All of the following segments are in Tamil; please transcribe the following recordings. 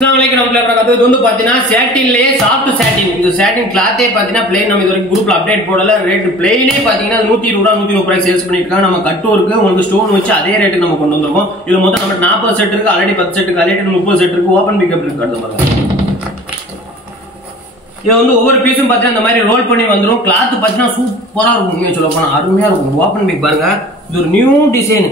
இது வந்து பாத்தீங்கன்னா சாட்டின்லயே சாஃப்ட் சாட்டின். இந்த சாட்டின் கிளாத்தே பாத்தீங்கன்னா பிளேன் நம்ம இது வரைக்கும் குரூப்ல அப்டேட் போடல. ரேட் பிளேனே பாத்தீங்கன்னா 120 ரூபாய் 130 ரூபாய் சேல்ஸ் பண்ணிருக்காங்க. நம்ம கட்டு இருக்கு உங்களுக்கு ஸ்டோன் வச்சு அதே ரேட்டுக்கு நம்ம கொண்டு வந்திருக்கோம். இது மொத்தம் நம்ம 40 செட் இருக்கு. ஆல்ரெடி 10 செட் இருக்கு. ஆல்ரெடி 30 செட் இருக்கு. ஓபன் பிக்கப் இருக்கு. அடுத்து பாருங்க. இது வந்து ஒவ்வொரு பீஸும் பாத்தீங்கன்னா இந்த மாதிரி ரோல் பண்ணி வந்துரும். கிளாத் பாத்தீங்கன்னா சூப்பரா இருக்கும். உண்மையா சொல்ல போனா அருமையா இருக்கும். ஓபன் பிக் பாருங்க. இது ஒரு நியூ டிசைன்.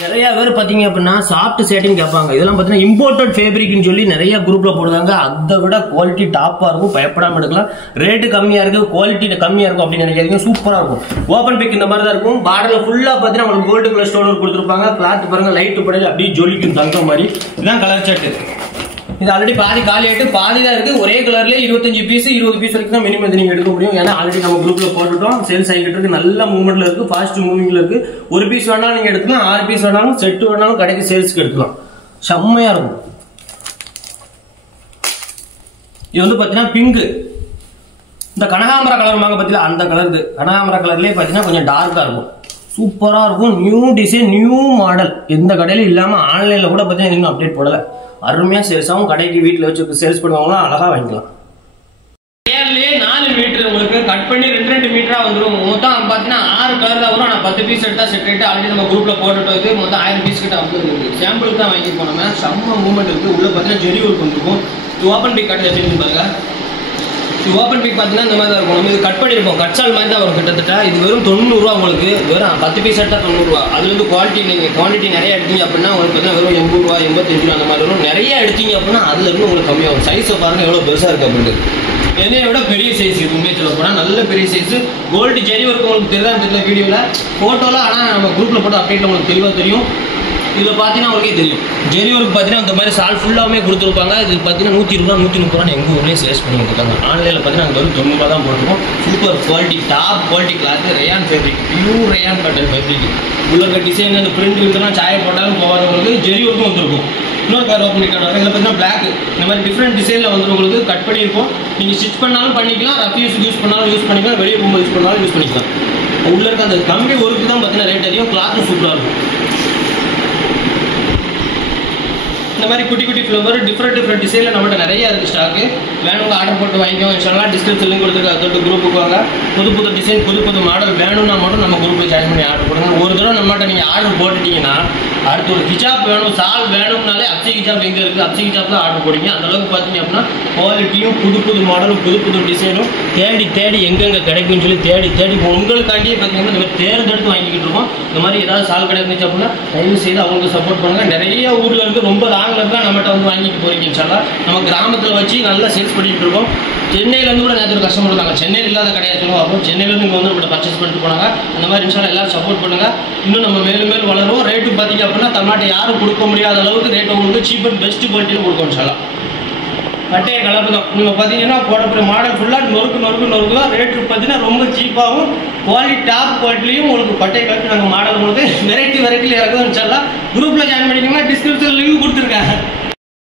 நிறைய பேர் பாத்தீங்க அப்படின்னா சாஃப்ட் சேட்டிங் கேட்பாங்க. இதெல்லாம் பாத்தீங்கன்னா இம்போர்ட்டட் ஃபேப்ரிக்னு சொல்லி நிறைய குரூப்ல போடுறாங்க. அதை விட குவாலிட்டி டாப்பா இருக்கும். பயப்படாம எடுக்கலாம். ரேட்டு கம்மியா இருக்கு, குவாலிட்டி கம்மியா இருக்கும் அப்படின்னு நினைக்காதீங்க. சூப்பரா இருக்கும். ஓபன் பிக் இந்த மாதிரி தான் இருக்கும். பார்டர்ல ஃபுல்லா பாத்தீங்கன்னா உங்களுக்கு கோல்டு கலர் ஸ்டோன் கொடுத்துருப்பாங்க. கிளாத் பாருங்க லைட் படையில அப்படியே ஜொலிக்கும் தங்கம் மாதிரி. இதுதான் கலர் சார்ட். இது ஆல்ரெடி பாதி காலி ஆயிட்டு பாதி தான் இருக்கு. ஒரே கலர்ல 25 பீஸ் 20 பீஸ் வரைக்கும் தான் மினிமம் நீங்க எடுக்க முடியும். ஏன்னா ஆல்ரெடி நம்ம குரூப்ல போட்டுட்டோம். சேல்ஸ் ஆகிட்டு இருக்கு. நல்ல மூவ்மெண்ட்ல இருக்கு. ஃபாஸ்ட் மூவிங்ல இருக்கு. ஒரு பீஸ் வேணாலும் நீங்க எடுக்கலாம். 6 பீஸ் வேணாலும் செட் வேணாலும் கடைக்கு சேல்ஸ்க்கு எடுக்கலாம். செம்மையா இருக்கும். இது வந்து பாத்தீங்கன்னா பிங்க். இந்த கனகாமர கலர் வாங்க பத்தில அந்த கலருக்கு கனகாமர கலர்லயே பாத்தீங்கன்னா கொஞ்சம் டார்க்கா இருக்கும். சூப்பரா இருக்கும். New design new model. எந்த கடையில இல்லாம ஆன்லைன்ல கூட பாத்தீங்கன்னா இன்னும் அப்டேட் போடல. அருமையா சேல்ஸ் ஆகும். கடைக்கு வீட்டுல வச்சு சேல்ஸ் பண்ணுவாங்களா அழகா வாங்கிக்கலாம். 4 மீட்டர் உங்களுக்கு கட் பண்ணி 2 மீட்டரா வந்துடும். மொத்தம் பாத்தீங்கன்னா 6 கலர் தான் வரும். ஆனா 10 பீஸ் எடுத்தா செட் ரேட் ஆல்ரெடி நம்ம குரூப்ல போட்டுட்டு வந்து மொத்தம் 1000 பீஸ் கிட்ட வந்து சாம்பிள் தான் வாங்கி போனோம். செம்ம மூவ்மெண்ட் இருக்கு. உள்ள பாத்தீங்கன்னா ஜெரி ஒர்க் வந்துருக்கும். ஓபன் பிக் கட் வச்சிருக்கு பாருங்க. ஓபன் பிக் பாத்தீங்கன்னா இந்த மாதிரி தான் இருக்கும். நம்ம இது கட் பண்ணிருப்போம். கட்சால் மாதிரி தான் வரும் கிட்டத்தட்ட. இது வெறும் 90 ரூபா உங்களுக்கு. வெறும் 10 பீஸ் எடுத்தா 90 ரூபா. அது வந்து குவாலிட்டி நீங்க குவான்டிட்டி நிறைய எடுத்தீங்க அப்படின்னா உங்களுக்கு பாத்தீங்கன்னா வெறும் 80 ரூபா 85 ரூபா அந்த மாதிரி வரும். நிறைய எடுத்தீங்க அப்படின்னா அதுல இருந்து உங்களுக்கு கம்மியாகும். சைஸை பாருங்க எவ்வளவு பெருசா இருக்கு அப்படின்னு. என்னைய விட பெரிய சைஸ் உண்மையை சொல்ல போனா நல்ல பெரிய சைஸ். கோல்டு ஜெரி ஒர்க் உங்களுக்கு தெரியாதுன்னு தெரியல வீடியோல போட்டோல. ஆனா நம்ம குரூப்ல போட்டு அப்டேட்ல உங்களுக்கு தெளிவா தெரியும். இதுல பாத்தீங்கன்னா உங்களுக்கே தெரியும். ஜெரி ஒர்க் பாத்தீங்கன்னா இந்த மாதிரி சால் ஃபுல்லாமே கொடுத்துருப்பாங்க. இது பாத்தீங்கன்னா 120 ரூபா 130 ரூபா எங்க ஊர்லயே சேல்ஸ் பண்ணி கொடுத்தாங்க. ஆன்லைன்ல பாத்தீங்கன்னா அங்க 90 ரூபா தான் போட்டுருக்கோம். Super quality top quality cloth rayon fabric pure rayon cotton fabric. உள்ள டிசைன் அந்த பிரிண்ட் இதெல்லாம் சாய போட்டாலும் போகாதவங்களுக்கு ஜெரி ஒர்க்கும் வந்துருக்கும். இன்னொரு கலர் ஓப்பன் பண்ணிக்கலாம். இதில் பார்த்தீங்கன்னா பிளாக் இந்த மாதிரி டிஃப்ரெண்ட் டிசைனில் வந்து உங்களுக்கு கட் பண்ணியிருப்போம். நீங்கள் ஸ்டிச் பண்ணாலும் பண்ணிக்கலாம். ரஃப் யூஸ் பண்ணாலும் யூஸ் பண்ணிக்கலாம். வெளியே போகும்போது யூஸ் பண்ணாலும் யூஸ் பண்ணிக்கலாம். உள்ள இருக்க அந்த கம்பி ஒர்க்கு தான் பார்த்தீங்கன்னா ரேட் அதிகம். கிளாத்தும் சூப்பராக இருக்கும். இந்த மாதிரி குட்டி குட்டி ஃப்ளவர் டிஃப்ரெண்ட் டிசைனில் நம்மகிட்ட நிறைய இருக்குது ஸ்டாக்கு. வேணுங்க ஆர்டர் போட்டு வாங்கிக்கோங்க. இன்ஷால்லாம் டிஸ்கிரிப்ஷன் லிங்க் கொடுத்துருக்கு. அதோட குரூப்புக்கு வாங்க. புது டிசைன் புது மாடல் வேணும்னா மட்டும் நம்ம குரூப்பில் ஜாயின் பண்ணி ஆர்டர் போடுங்க. ஒரு தடவை நம்மகிட்ட நீங்கள் ஆர்டர் போட்டுட்டீங்கன்னா அடுத்து ஒரு ஹிஜாப் வேணும் சால் வேணும்னாலே அப்சி ஹிஜாப் எங்கே இருக்குது அப்சி ஹிஜாப் தான் ஆர்டர் போடுங்க. அந்த அளவுக்கு பார்த்தீங்க அப்படின்னா குவாலிட்டியும் புது மாடலும் புது டிசைனும் தேடி எங்கெங்கே கிடைக்கும்னு சொல்லி தேடி உங்களுக்காண்டியே பார்த்தீங்கன்னா இந்த மாதிரி தேர்ந்தெடுத்து வாங்கிக்கிட்டு இருக்கோம். இந்த மாதிரி ஏதாவது சால் கடை இருந்துச்சு அப்படின்னா தயவு செய்து அவங்களுக்கு சப்போர்ட் பண்ணுங்க. நிறைய ஊரில் இருக்குது. ரொம்ப லாங்கில் இருக்கா நம்மகிட்ட வந்து வாங்கிட்டு போறீங்க. இன்ஷால்லா நம்ம கிராமத்தில் வச்சு நல்லா சேல்ஸ் பண்ணிட்டு இருக்கோம். சென்னையிலேருந்து கூட நேற்று கஸ்டமர் இருந்தாங்க. சென்னையில் இல்லாத கிடையாது சொல்லுவோம். அப்போ சென்னையிலேருந்து இங்கே வந்து நம்மகிட்ட பர்ச்சேஸ் பண்ணிட்டு போனாங்க. அந்த மாதிரி இன்ஷால்லா எல்லாரும் சப்போர்ட் பண்ணுங்க. இன்னும் நம்ம மேலும் வளரும். ரேட்டு பார்த்தீங்க அப்படின்னா தமிழ்நாட்டை யாரும் கொடுக்க முடியாத அளவுக்கு ரேட் உங்களுக்கு சீப் அண்ட் பெஸ்ட் குவாலிட்டியில் கொடுக்கும். இன்ஷால்லா கட்டையை கலப்பு தான். நீங்கள் பார்த்தீங்கன்னா போடக்கூடிய மாடல் ஃபுல்லாக நொறுக்கு தான். ரேட்டு பார்த்தீங்கன்னா ரொம்ப சீப்பாகவும் குவாலிட்டி டாப் குவாலிட்டிலையும் உங்களுக்கு பட்டையை கலப்பி நாங்கள் மாடல் உங்களுக்கு வெரைட்டியில் இறக்குது. இன்ஷால்லா குரூப்பில் ஜாயின் பண்ணிங்கன்னா டிஸ்கிரிப்ஷன் லிங்க் கொடுத்துருக்காங்க.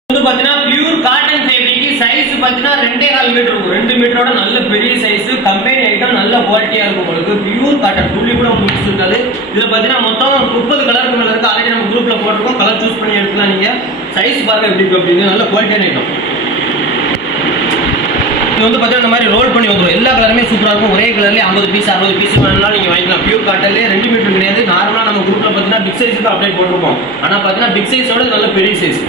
வந்து பார்த்தீங்கன்னா பியூர் காட்டன் ஃபேப்ரிக் சைஸ் பார்த்தீங்கன்னா 2.25 மீட்டர் இருக்கும். 2 மீட்டரோட நல்ல பெரிய சைஸ் கம்பெனி ஐட்டம் நல்ல குவாலிட்டியாக இருக்கும். உங்களுக்கு பியூர் காட்டன் துள்ளி கூட உங்களுக்கு இருக்காது. இதில் பார்த்தீங்கன்னா மொத்தம் 30 கலருக்கு மேலே இருக்குது. ஆல்ரெடி நம்ம குரூப்பில் போட்டிருக்கோம். கலர் சூஸ் பண்ணி எடுத்துக்கலாம். நீங்கள் சைஸ் பாருங்க எப்படி இருக்கு அப்படின்னு. நல்ல குவாலிட்டியான ஐட்டம். இது வந்து பார்த்தீங்கன்னா இந்த மாதிரி ரோல் பண்ணி வந்துடும். எல்லா கலருமே சூப்பராக இருக்கும். ஒரே கலர்லேயே 50 பீஸ் 60 பீஸ் வேணாலும் நீங்கள் வாங்கிக்கலாம். பியூர் காட்டன்லேயே 2 மீட்டர் கிடையாது. நார்மலாக நம்ம குரூப்பில் பார்த்தீங்கன்னா பிக் சைஸுக்கு அப்டேட் போட்டிருப்போம். ஆனால் பார்த்தீங்கன்னா பிக் சைஸோட நல்ல பெரிய சைஸ்.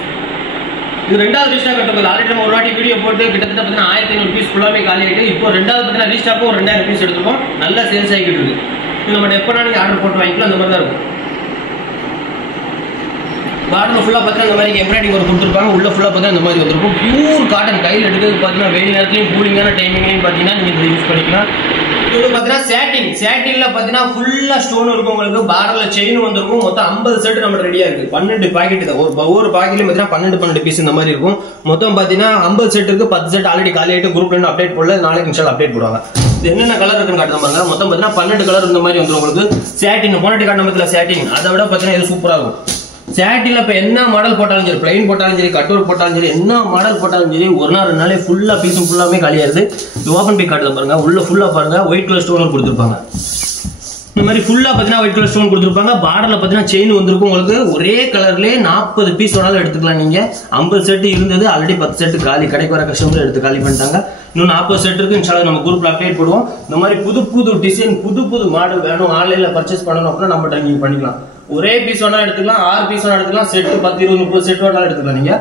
இது ரெண்டாவது ரீஸ்டாக் கட்டுறது. ஆல்ரெடி நம்ம ஒரு வாட்டி வீடியோ போட்டு கிட்டத்தட்ட பார்த்தீங்கன்னா 1500 பீஸ் ஃபுல்லாமே காலி ஆகிட்டு இப்போ ரெண்டாவது பார்த்தீங்கன்னா ரீஸ்டாக்கும் ஒரு 2000 பீஸ் எடுத்துருக்கோம். நல்லா சேல்ஸ் ஆகிட்டு இருக்கு. இது நம்ம எப்போனா நீங்கள் ஆர்டர் போட்டு வாங்கிக்கலாம். அந்த மாதிரி தான் இருக்கும். காட்டன் ஃபுல்லாக பார்த்தீங்கன்னா இந்த மாதிரி எம்ப்ராய்டிங் ஒரு கொடுத்துருப்பாங்க. உள்ள ஃபுல்லாக பார்த்தீங்கன்னா இந்த மாதிரி வந்துருக்கும். பியூர் காட்டன் கையில் எடுக்கிறது பார்த்தீங்கன்னா வெயில் நேரத்துலையும் கூலிங்கான டைமிங்லையும் பார்த்தீங்கன்னா நீங்கள் இதை யூஸ் பண்ணிக்கலாம். இது பார்த்தீங்கன்னா சாட்டின்ல பார்த்தீங்கன்னா ஃபுல்லாக ஸ்டோன் இருக்கும். உங்களுக்கு பார்டர்ல செயின் வந்துருக்கும். மொத்தம் 50 செட் நம்ம ரெடியாக இருக்குது. 12 பாக்கெட் தான். ஒவ்வொரு பாக்கெட்லையும் பார்த்தீங்கன்னா 12 பீஸ் இந்த மாதிரி இருக்கும். மொத்தம் பார்த்தீங்கன்னா 50 செட் இருக்குது. 10 செட் ஆல்ரெடி காலி ஆகிட்டு குரூப்ல அப்டேட் போடல. நாளைக்கு இன்ஷால்லா அப்டேட் போடுவாங்க. இது என்னென்ன கலர் இருக்குன்னு காட்டுறாங்க பாருங்க. மொத்தம் பார்த்தீங்கன்னா 12 கலர் இந்த மாதிரி வந்துடும் உங்களுக்கு. சாட்டின் போனட்டி காட்டன் பத்தில சாட்டின் அதை விட பார்த்தீங்கன்னா இது சூப்பராக இருக்கும். சாட்டின்ல இப்போ என்ன மாடல் போட்டாலும் சரி, பிளைன் போட்டாலும் சரி, கட்டூர் போட்டாலும் சரி, என்ன மாடல் போட்டாலும் சரி, ஒரு நாள் 2 நாளே ஃபுல்லாக பீஸும் ஃபுல்லாமே காலியாயிருது. இது ஓப்பன் பிக் காட்டுது பாருங்க. உள்ள ஃபுல்லாக பாருங்க ஒயிட் கலர் ஸ்டோன் கொடுத்துருப்பாங்க. இந்த மாதிரி ஃபுல்லா பாத்தீங்கன்னா ஒயிட் கலர் ஸ்டோன் கொடுத்துருப்பாங்க. பார்டர்ல பாத்தீங்கன்னா செயின் வந்திருக்கும் உங்களுக்கு. ஒரே கலர்லயே 40 பீஸ் வேணாலும் எடுத்துக்கலாம் நீங்க. 50 செட் இருந்தது, ஆல்ரெடி 10 செட் காலி. கடைக்கு வர கஸ்டமர் எடுத்து காலி பண்ணிட்டாங்க. இன்னும் 40 செட் இருக்கு. இன்ஷால்லா நம்ம குரூப்ல அப்டேட் போடுவோம். இந்த மாதிரி புது டிசைன் புது மாடல் வேணும், ஆன்லைன்ல பர்ச்சேஸ் பண்ணணும் அப்படின்னா நம்ம நீங்க பண்ணிக்கலாம். ஒரே பீஸ் வேணா எடுத்துக்கலாம், 6 பீஸ் வேணா எடுத்துக்கலாம், செட் 10 20 30 செட் வேணாலும் எடுத்துக்கலாம். நீங்க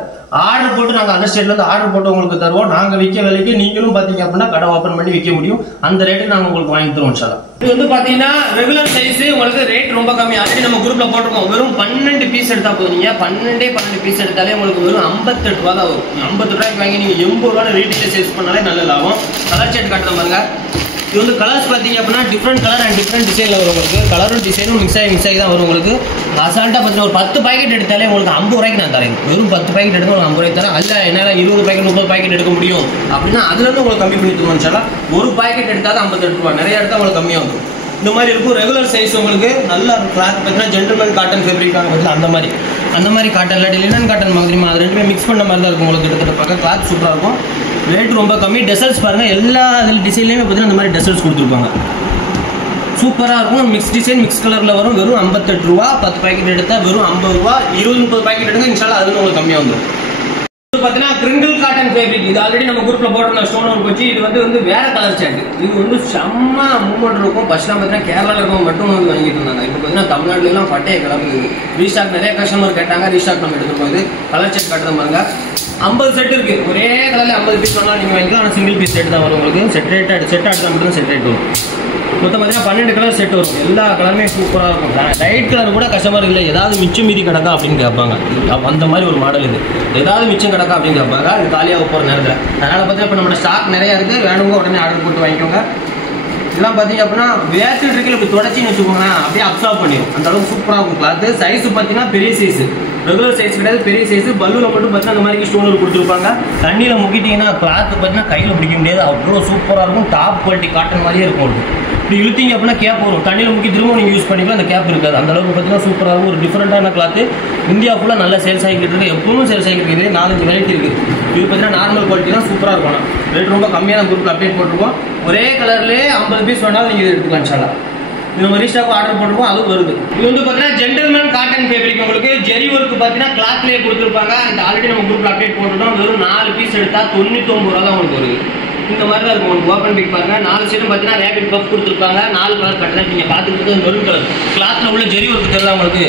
ஆர்டர் போட்டு நாங்க அந்த ஸ்டேட்ல இருந்து ஆர்டர் போட்டு உங்களுக்கு தருவோம். நாங்க விற்க விலைக்கு நீங்களும் பாத்தீங்க அப்படின்னா கடை ஓபன் பண்ணி விற்க முடியும். அந்த ரேட்டுக்கு நாங்க உங்களுக்கு வாங்கி தருவோம் இன்ஷால்லா. இது வந்து பாத்தீங்கன்னா ரெகுலர் சைஸ் உங்களுக்கு ரேட் ரொம்ப கம்மி. ஆல்ரெடி நம்ம குரூப்ல போட்டிருக்கோம். வெறும் 12 பீஸ் எடுத்தா போதும். நீங்க 12 பீஸ் எடுத்தாலே உங்களுக்கு வெறும் 58 ரூபா தான் வரும். 58 ரூபாய்க்கு வாங்கி நீங்க 80 ரூபாய் ரேட்டுல சேல்ஸ் பண்ணாலே நல்ல லாபம். கலர் செட் காட்டுற பாருங்க. இது வந்து கலர்ஸ் பாத்தீங்க அப்படின்னா டிஃப்ரெண்ட் கலர் அண்ட் டிஃப்ரெண்ட் டிசைன்ல வரும் உங்களுக்கு. கலரும் டிசைனும் மிக்ஸ் ஆகி தான் வரும் உங்களுக்கு. அசால்ட்டா பாத்தீங்கன்னா ஒரு 10 பாக்கெட் எடுத்தாலே உங்களுக்கு 50 ரூபாய்க்கு நான் தரேன். வெறும் 10 பாக்கெட் எடுத்து உங்களுக்கு 50 ரூபாய்க்கு தரேன். அல்ல என்னால 20 பாக்கெட் 30 பாக்கெட் எடுக்க முடியும் அப்படின்னா அதுல இருந்து உங்களுக்கு கம்மி பண்ணி தருவோம் இன்ஷால்லா. ஒரு பாக்கெட் எடுத்தாலும் 58 ரூபாய், நிறைய எடுத்தா உங்களுக்கு கம்மியா வரும். இந்த மாதிரி இருக்கும். ரெகுலர் சைஸ் உங்களுக்கு நல்ல கிளாத் பார்த்தீங்கன்னா ஜென்டில்மேன் காட்டன் ஃபேப்ரிக் அந்த மாதிரி காட்டன் இல்லாட்டி லினன் காட்டன் மாதிரி அது ரெண்டுமே மிக்ஸ் பண்ண மாதிரி தான் இருக்கும் உங்களுக்கு. கிட்டத்தட்ட பார்க்க கிளாத் சூப்பராக இருக்கும். ரேட் ரொம்ப கம்மி. டெசல்ஸ் பாருங்க, எல்லா டிசைன்லையுமே பார்த்தீங்கன்னா இந்த மாதிரி டெசல்ஸ் கொடுத்துருப்பாங்க. சூப்பராக இருக்கும். மிக்ஸ் டிசைன் மிக்ஸ் கலரில் வரும். வெறும் 58 ரூபா. 10 பாக்கெட் எடுத்தால் வெறும் 50 ரூபா. 20-30 பாக்கெட் எடுங்க இன்ஷால்லா அது உங்களுக்கு கம்மியாக வந்துடும். பாத்தீங்கன்னா கிரிங்கிள் காட்டன் ஃபேப்ரிக். இது ஆல்ரெடி நம்ம குரூப்ல போட்டிருந்த ஸ்டோன் ஒர்க் வச்சு. இது வந்து வேற கலர் சாட். இது வந்து செம்ம மூவ்மெண்ட் இருக்கும். ஃபர்ஸ்ட்லாம் பாத்தீங்கன்னா கேரளால இருக்கும் மட்டும் வந்து வாங்கிட்டு இருந்தாங்க. இப்போ பாத்தீங்கன்னா தமிழ்நாட்டுல எல்லாம் பட்டைய கிளம்புது. ரீஸ்டாக் நிறைய கஸ்டமர் கேட்டாங்க. ரீஸ்டாக் நம்ம எடுத்து போகுது. கலர் செட் காட்டுற பாருங்க. 50 செட் இருக்கு. ஒரே கலர்ல 50 பீஸ் வேணாலும் நீங்க வாங்கிக்கலாம். ஆனால் சிங்கிள் பீஸ் செட் தான் வரும் உங்களுக்கு. செட் எடுத்தா மட்டும் செட் ரேட் வரும். மொத்தம் பார்த்தீங்கன்னா 12 கலர் செட் வரும். எல்லா கலருமே சூப்பராக இருக்கும். லைட் கலர் கூட கஸ்டமர் இல்லை ஏதாவது மிச்சம் மீதி கிடக்கா அப்படின்னு கேட்பாங்க. அந்த மாதிரி ஒரு மாடல் இது. ஏதாவது மிச்சம் கிடக்கா அப்படின்னு கேட்பாங்க. அது காலியாக போகிற நேரத்தில். அதனால் பார்த்தீங்கன்னா இப்போ நம்ம ஸ்டாக் நிறையா இருக்குது. வேணுங்க உடனே ஆர்டர் போட்டு வாங்கிக்கோங்க. இதெல்லாம் பார்த்தீங்க அப்படின்னா வேர்த்து இருக்கல இப்படி தொடச்சின்னு வச்சுக்கோங்களேன், அப்படியே அப்சார்ப் பண்ணிடும். அந்த அளவுக்கு சூப்பராக இருக்கும் கிளாத்து. சைஸ் பார்த்தீங்கன்னா பெரிய சைஸ், ரெகுலர் சைஸ் கிடையாது, பெரிய சைஸ். பல்லுல மட்டும் பார்த்தீங்கன்னா அந்த மாதிரி ஸ்டோன் கொடுத்துருப்பாங்க. தண்ணியில் முக்கிட்டீங்கன்னா கிளாத்து பார்த்தீங்கன்னா கையில் பிடிக்க முடியாது. அவ்வளோ சூப்பராக இருக்கும். டாப் குவாலிட்டி காட்டன் மாதிரியே இருக்கும். இப்படி இழுத்தீங்க அப்படின்னா கேப் வரும். தண்ணியில் முக்கி திரும்ப நீங்கள் யூஸ் பண்ணிக்கலாம். அந்த கேப் இருக்காது. அந்த அளவுக்கு பார்த்தீங்கன்னா சூப்பராக இருக்கும். ஒரு டிஃப்ரெண்டான கிளாத்து. இந்தியா ஃபுல்லாக நல்லா சேல்ஸ் ஆகிட்டு இருக்கு. எப்பவும் சேல்ஸ் ஆகிட்டு இருக்குது. 4-5 வெரைட்டி இருக்குது. இது பார்த்தீங்கன்னா நார்மல் குவாலிட்டி தான். சூப்பராக இருக்கும். ரேட் ரொம்ப கம்மியான குரூப்பில் அப்டேட் போட்டிருக்கோம். ஒரே கலர்லேயே 50 பீஸ் வேணாலும் நீங்கள் எடுத்துக்கலாம் இன்ஷால்லா. இது நம்ம ரீஸ்டாக் ஆர்டர் போட்டிருக்கோம். அது வருது. இது வந்து பார்த்தீங்கன்னா ஜென்டில்மேன் காட்டன் ஃபேப்ரிக். உங்களுக்கு ஜெரி ஒர்க் பார்த்தீங்கன்னா கிளாத்லேயே கொடுத்துருப்பாங்க. இந்த ஆல்ரெடி நம்ம குரூப்பில் அப்டேட் போட்டுட்டோம். வெறும் 4 பீஸ் எடுத்தால் 99 ரூபா தான் உங்களுக்கு வருது. இந்த மாதிரி தான் இருக்கும். உங்களுக்கு ஓப்பன் பிக் பாருங்க. 4 சைடும் பார்த்தீங்கன்னா ரேபிட் பஃப் கொடுத்துருப்பாங்க. 4 கலர் கட்டணம். நீங்கள் பார்த்துக்கிட்டு மெரூன் கலர் கிளாத்தில் உள்ள ஜெரி ஒர்க் தெரியல உங்களுக்கு.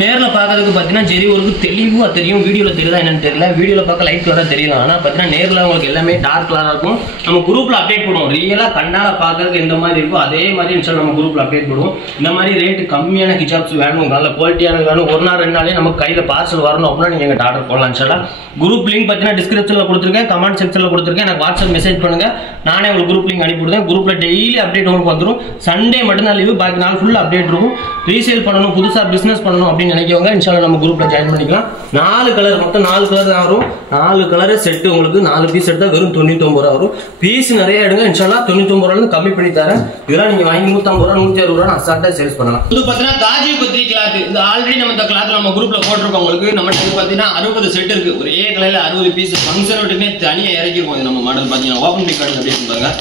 நேரில் பார்க்கறதுக்கு பார்த்தீங்கன்னா ஜெரி ஒர்க்கு தெளிவாக தெரியும். வீடியோவில் தெரியுதா என்னன்னு தெரியல. வீடியோவில் பார்க்க லைட் கலராக தெரியலாம். ஆனால் பார்த்தீங்கன்னா நேரில் உங்களுக்கு எல்லாமே டார்க் கலராக இருக்கும். நம்ம குரூப்பில் அப்டேட் பண்ணுவோம். ரியலாக கண்ணால் பார்க்கறதுக்கு எந்த மாதிரி இருக்கோ அதே மாதிரி இன்ஸ்டால் நம்ம குரூப்பில் அப்டேட் பண்ணுவோம். இந்த மாதிரி ரேட்டு கம்மியான ஹிஜாப்ஸ் வேணும், நல்ல குவாலிட்டியான வேணும், ஒரு நாள் 2 நாளே நமக்கு கையில் பார்சல் வரணும் அப்படின்னா நீங்கள் எங்கிட்ட ஆர்டர் போடலாம் இன்ஷால்லா. குரூப் லிங்க் பார்த்தீங்கன்னா டிஸ்கிரிப்ஷனில் கொடுத்துருக்கேன், கமெண்ட் செக்ஷனில் கொடுத்துருக்கேன். எனக்கு வாட்ஸ்அப் மெசேஜ் பண்ணுங்க, நானே உங்களுக்கு குரூப் லிங்க் அனுப்பிவிடுவேன். குரூப்பில் டெய்லி அப்டேட் உங்களுக்கு வந்துடும். சண்டே மட்டும்தான் லீவு, பாக்கி நாள் ஃபுல்லாக அப்டேட் இருக்கும். ரீசேல் பண்ணணும், புதுசாக பிஸ்னஸ் பண்ணணும் அப்படின்னு நினைக்கிறவங்க இன்ஷால்லா நம்ம குரூப்ல ஜாயின் பண்ணிக்கலாம். 4 கலர் மொத்தம் 4 கலர் தான் வரும். 4 கலர் செட் உங்களுக்கு 4 பீஸ் எடுத்தா வெறும் 99 ரூபா வரும். பீஸ் நிறைய எடுங்க இன்ஷால்லா. 99 ரூபாய் கம்மி பண்ணி தரேன். இதெல்லாம் நீங்க வாங்கி 150 ரூபா 160 ரூபா அசால்ட்டா சேல்ஸ் பண்ணலாம். இது பாத்தீங்கன்னா காஜி பத்ரி கிளாத். இந்த ஆல்ரெடி நம்ம இந்த கிளாத் நம்ம குரூப்ல போட்டிருக்கோம். உங்களுக்கு நம்ம பாத்தீங்கன்னா 60 செட் இருக்கு. ஒரே கலர்ல 60 பீஸ். ஃபங்க்ஷன் விட்டுனே தனியா இறக்கிருக்கோம். இது நம்ம மாடல் பாத்தீங்கன்னா ஓபன் பிக் கார்டு அப்படியே பாருங்க.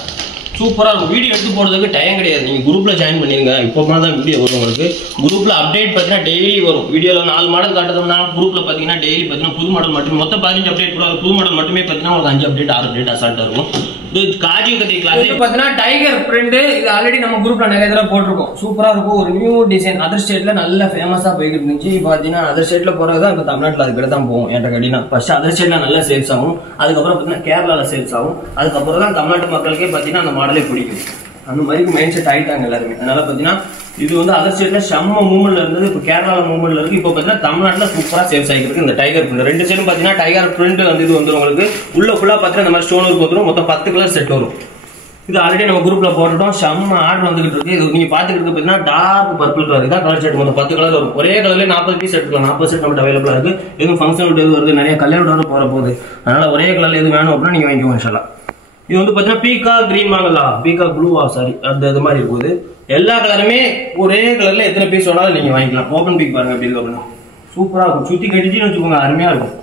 சூப்பராக இருக்கும். வீடியோ எடுத்து போடுறதுக்கு டைம் கிடையாது. நீங்கள் குரூப்பில் ஜாயின் பண்ணிடுங்க. இப்போ தான் வீடியோ வரும் உங்களுக்கு. குரூப்பில் அப்டேட் பார்த்தீங்கன்னா டெய்லி வரும். வீடியோவில் 4 மாடல் காட்டுறதுனா குரூப்பில் பார்த்தீங்கன்னா டெய்லி பார்த்தீங்கன்னா புது மாடல் மட்டும் மொத்தம் 15 அப்டேட் கூட. புது மாடல் மட்டுமே பார்த்தீங்கன்னா உங்களுக்கு 5 அப்டேட் 6 அப்டேட் அசால்ட்டாக இருக்கும். இது காஜி கத்தி கிளாஸ் பார்த்தீங்கன்னா டைகர் பிரிண்ட். இது ஆல்ரெடி நம்ம குரூப்ல நிறைய தடவை போட்டிருக்கோம். சூப்பராக இருக்கும். ஒரு நியூ டிசைன். அதர் ஸ்டேட்ல நல்ல ஃபேமஸாக போய்கிட்டு இருந்துச்சு. இப்போ பார்த்தீங்கன்னா அதர் ஸ்டேட்ல போகிறதுதான் இப்போ தமிழ்நாட்டில் அதுக்கிட்ட தான் போகும். என்கிட்ட கேட்டீங்கன்னா ஃபர்ஸ்ட் அதர் ஸ்டேட்ல நல்லா சேல்ஸ் ஆகும். அதுக்கப்புறம் பார்த்தீங்கன்னா கேரளாவில் சேல்ஸ் ஆகும். அதுக்கப்புறம் தான் தமிழ்நாட்டு மக்களுக்கே பார்த்தீங்கன்னா அந்த மாடலே பிடிக்கும். அந்த மாதிரி மைண்ட் செட் ஆகிட்டாங்க எல்லாருமே. அதனால பார்த்தீங்கன்னா இது வந்து அதர் ஸ்டேட்ல செம்ம மூவ்மெண்ட்ல இருந்தது. இப்போ கேரளாவில் மூவ்மெண்ட்ல இருக்கு. இப்போ பார்த்தீங்கன்னா தமிழ்நாட்டில் சூப்பராக சேல்ஸ் ஆகிட்டு இருக்கு. இந்த டைகர் பிரிண்ட் 2 சைடும் பார்த்தீங்கன்னா டைகர் பிரிண்ட் வந்து இது வந்து உங்களுக்கு உள்ள ஃபுல்லாக பார்த்தீங்கன்னா இந்த மாதிரி ஸ்டோன் ஒர்க் வந்துடும். மொத்தம் 10 கலர் செட் வரும். இது ஆல்ரெடி நம்ம குரூப்ல போட்டுட்டோம். செம்ம ஆர்டர் வந்துகிட்டு இருக்கு. இது நீங்க பாத்துக்கிட்டு பார்த்தீங்கன்னா டார்க் பர்பிள் கலர். இதான் கலர் செட். மொத்தம் 10 கலர் வரும். ஒரே கலர்ல 40 பீஸ் எடுத்துக்கலாம். 40 செட் நம்ம அவைலபிளா இருக்கு. எதுவும் ஃபங்க்ஷன் விட்டு எது வருது, நிறைய கல்யாணம் போற போகுது. அதனால ஒரே கலர்ல எது வேணும் அப்படின்னா நீங்க வாங்கிக்கோங்க இன்ஷால்லா. இது வந்து பாத்தீங்கன்னா பீகா கிரீன் வாங்கலா, பீகா ப்ளூவா சாரி அந்த இது மாதிரி இருக்குது. எல்லா கலருமே ஒரே கலர்ல எத்தனை பீஸ் வேணாலும் நீங்க வாங்கிக்கலாம். ஓபன் பீக் பாருங்க எப்படி இருக்கு அப்படின்னா சூப்பரா இருக்கும். சுத்தி கட்டிச்சுன்னு வச்சுக்கோங்க, அருமையா இருக்கும்.